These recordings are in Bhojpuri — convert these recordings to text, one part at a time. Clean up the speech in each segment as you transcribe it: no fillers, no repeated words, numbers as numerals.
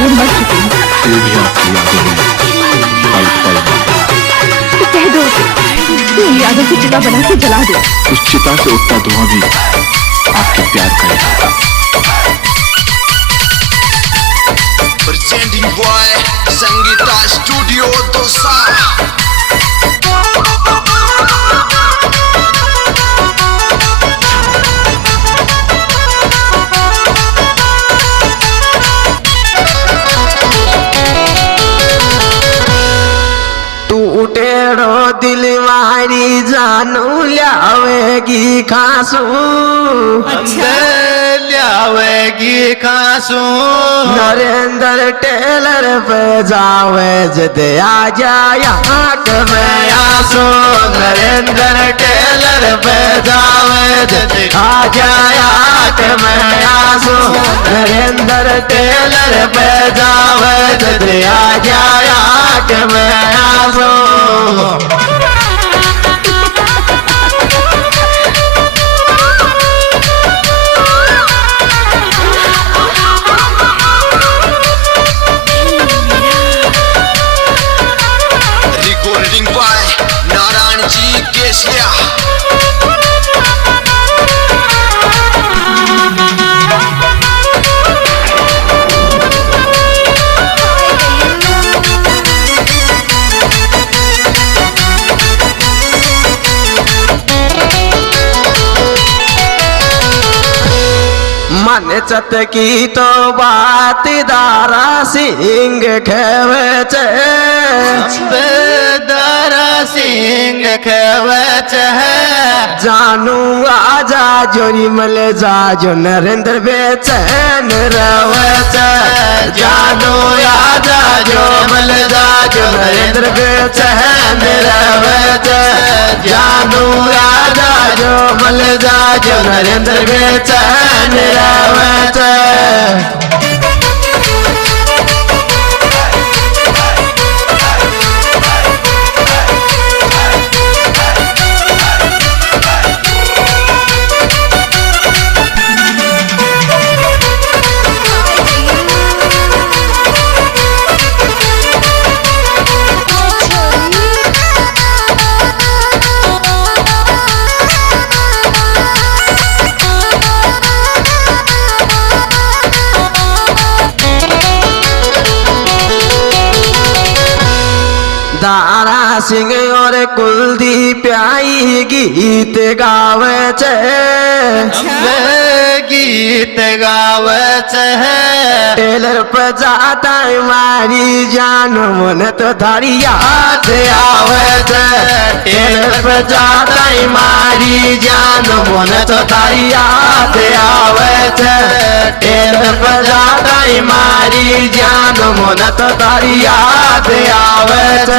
वो मर चुके हैं। फिर भी आपकी यादों में पल पल तो कह दो कि इन यादों की चिता बना के जला दो। उस चिता से उठता धुआं भी आपके प्यार का ही होगा। Presenting boy Sangeeta Studio Dosa. टूटेड़ो दिल मारी जानू लावेगी खासू। अच्छा लावेगी खासू। नरेंद्र टेलर पे जावे जद आ जाया मैं आसू। नरेंद्र टेलर पे जावे जद आ जाया मैं आसू। नरेंद्र टेलर पे जावे जद आ जाया मैं आसू। Recording by Naran Ji Keslia. मन चत की तो बात दारा सिंह खेवच। दारा सिंह खेवच है। जानू आजा जोरी मल जा जो नरेंद्र बेचैन रवच। जानू आजा जो मल जा जो नरेंद्र बेचैन रवच। जानू आजा जो मल जा जो नरेंद्र बेचैन रवच। दारा सिंह और कुलदीप आई गीत गावे गीत गावच है। टेलर पर जाता मारी जान मन तो थारी याद आवत। टेलर पर जाता मारी जान मन तो थारी याद आवत। टेलर पर जाता मारी जान मन तो थारी याद आवत।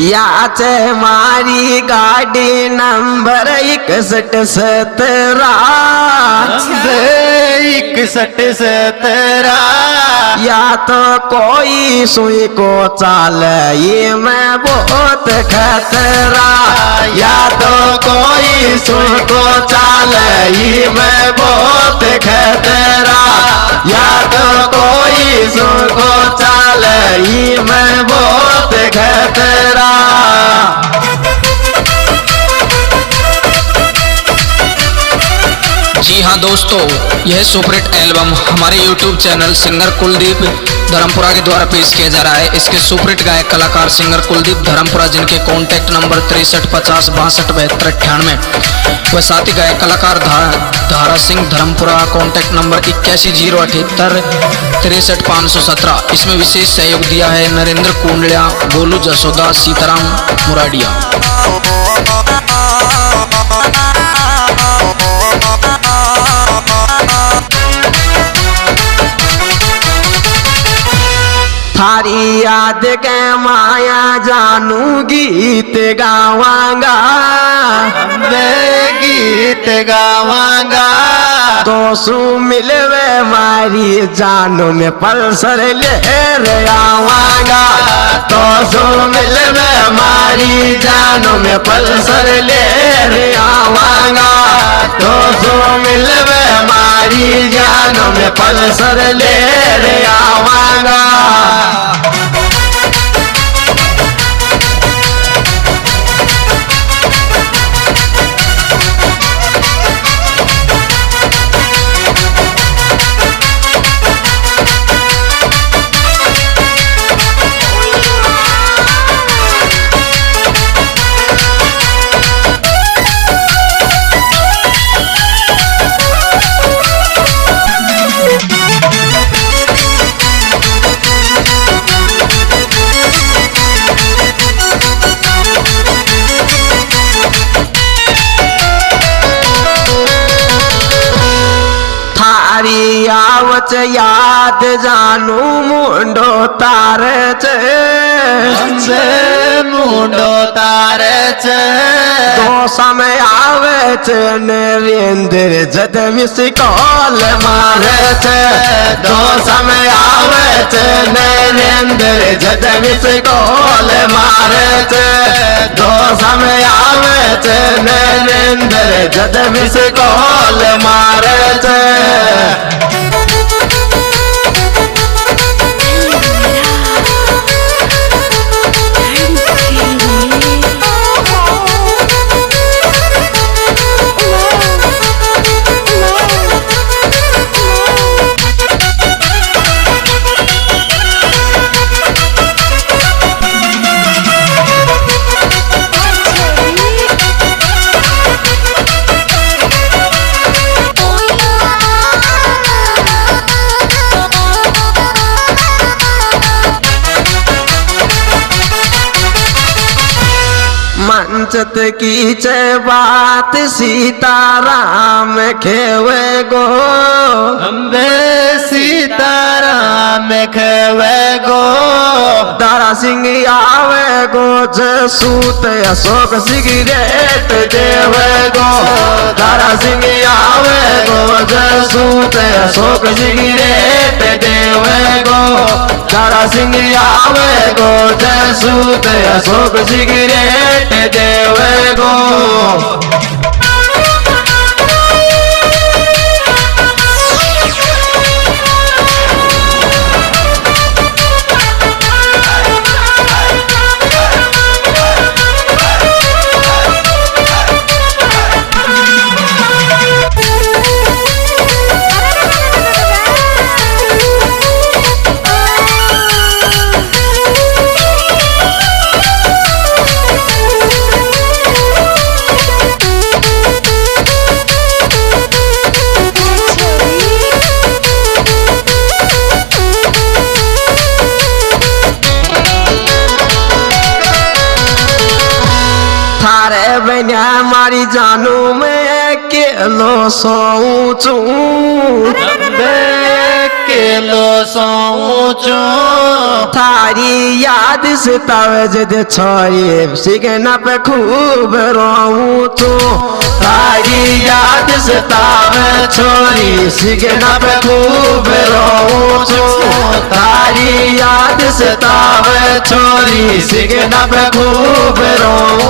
याचे मारी गाड़ी नंबर 6117। 6117। या तो कोई सुई को चाल ये मैं बहुत खतरा। या तो कोई सुई को चाल ये मैं बहुत खतरा। या तो कोई सुई को चाल ये मैं बहुत खतरा। जी हाँ दोस्तों, यह सुपरहिट एल्बम हमारे YouTube channel singer Kuldeep Dharmpura के द्वारा पेश किया जा रहा है। इसके सुपरहिट गायक कलाकार सिंगर कुलदीप धर्मपुरा, जिनके कॉन्टैक्ट नंबर 6350627298 व साथ ही गायक कलाकार धारा सिंह धर्मपुरा, कॉन्टैक्ट नंबर 8107863517। इसमें विशेष सहयोग दिया है नरेंद्र कुंडलिया, गोलू जसोदा, सीताराम मुराडिया। थारी याद के माया जानू गीत गावांगा, मैं गीत गावांगा। दोस्तों मिलवे मारी जानू में पल्सर ले आवांगा। दोस्तों मिलवे मारी जानू में पल्सर ले आवांगा। दोस्तों मिलवे मारी जानू में पल्सर ले आवांगा। आवच याद जानू मुंडो तारे मुंडो तारे तो समय आवे नरेंद्र जद मिस कॉल मारे दो समय आवे नरेंद्र जद मिस कॉल मारे दो समय आवे नरेंद्र जद मिस कॉल मारे मंचत की बात सीताराम खेवे गो, अम्बे सीताराम खेवे गो। दारा सिंह आवे गो जसूत अशोक सिगरेट देवे गो। दारा सिंह आवे गो जसूत अशोक सिगरेट देवे गो। दारा सिंह आवे गो जसूत अशोक सिगरेट देवे गो। मारी जानू में केलो सोचू केलो सोचू। थारी याद से तवजद छोरी सिगना पे खूब रोऊं। थारी याद से तावे छोरी सिगना पे खूब रोऊं। थारी याद से तावे छोरी सिगना पे खूब रोऊं।